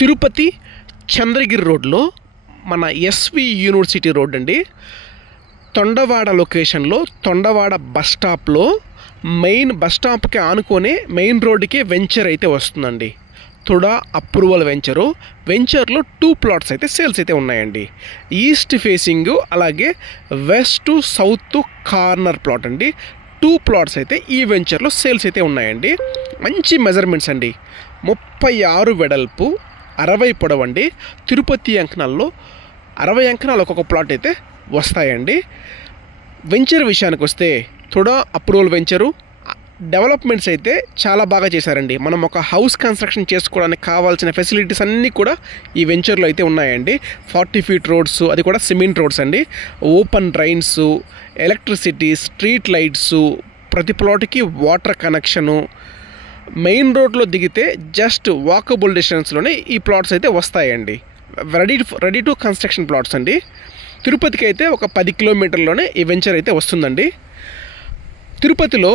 తిరుపతి చంద్రగిరి రోడ్లో మన SV university road అండి. తొండవాడ లొకేషన్లో తొండవాడ బస్ స్టాప్లో మెయిన్ బస్ స్టాప్కి ఆనుకొనే మెయిన్ రోడ్డుకి వెంచర్ అయితే వస్తుందండి. తుడా అప్రూవల్ వెంచర్లో 2 ప్లాట్స్ అయితే సేల్స్ అయితే ఉన్నాయండి. ఈస్ట్ ఫేసింగ్ అలాగే west to south corner plot అండి. 2 ప్లాట్స్ అయితే ఈ వెంచర్లో సేల్స్ అయితే ఉన్నాయండి. మంచి మెజర్మెంట్స్ అండి. 36 వెడల్పు 60 పొడవండి. తిరుపతి అంకణాల్లో 60 అంకణాలు ఒక్కొక్క ప్లాట్ అయితే వస్తాయండి. వెంచర్ విషయానికి వస్తే తుడా అప్రూవల్ వెంచరు డెవలప్మెంట్స్ అయితే చాలా బాగా చేశారండి. మనం ఒక హౌస్ కన్స్ట్రక్షన్ చేసుకోవడానికి కావాల్సిన ఫెసిలిటీస్ అన్నీ కూడా ఈ వెంచర్లో అయితే ఉన్నాయండి. 40 ఫీట్ రోడ్స్, అది కూడా సిమెంట్ రోడ్స్ అండి. Open drains, electricity, street lights, ప్రతి ప్లాట్కి వాటర్ కనెక్షను. మెయిన్ రోడ్లో దిగితే జస్ట్ వాకబుల్ డిస్టెన్స్లోనే ఈ ప్లాట్స్ అయితే వస్తాయండి. రెడీ టు కన్స్ట్రక్షన్ ప్లాట్స్ అండి. తిరుపతికి అయితే ఒక 10 కిలోమీటర్లోనే ఈ వెంచర్ అయితే వస్తుందండి. తిరుపతిలో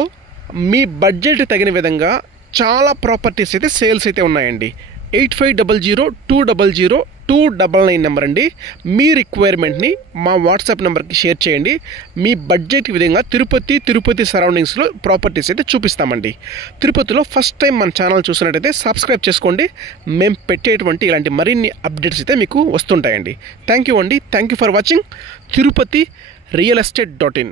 మీ బడ్జెట్ తగిన విధంగా చాలా ప్రాపర్టీస్ అయితే సేల్స్ అయితే ఉన్నాయండి. 8500200299 నెంబర్ అండి. మీ రిక్వైర్మెంట్ని మా వాట్సాప్ నెంబర్కి షేర్ చేయండి. మీ బడ్జెట్ విధంగా తిరుపతి సరౌండింగ్స్లో ప్రాపర్టీస్ అయితే చూపిస్తామండి. తిరుపతిలో ఫస్ట్ టైం మన ఛానల్ చూసినట్టయితే సబ్స్క్రైబ్ చేసుకోండి. మేము పెట్టేటువంటి ఇలాంటి మరిన్ని అప్డేట్స్ అయితే మీకు వస్తుంటాయండి. థ్యాంక్ యూ అండి. Thank you for watching Tirupati real ఎస్టేట్.in.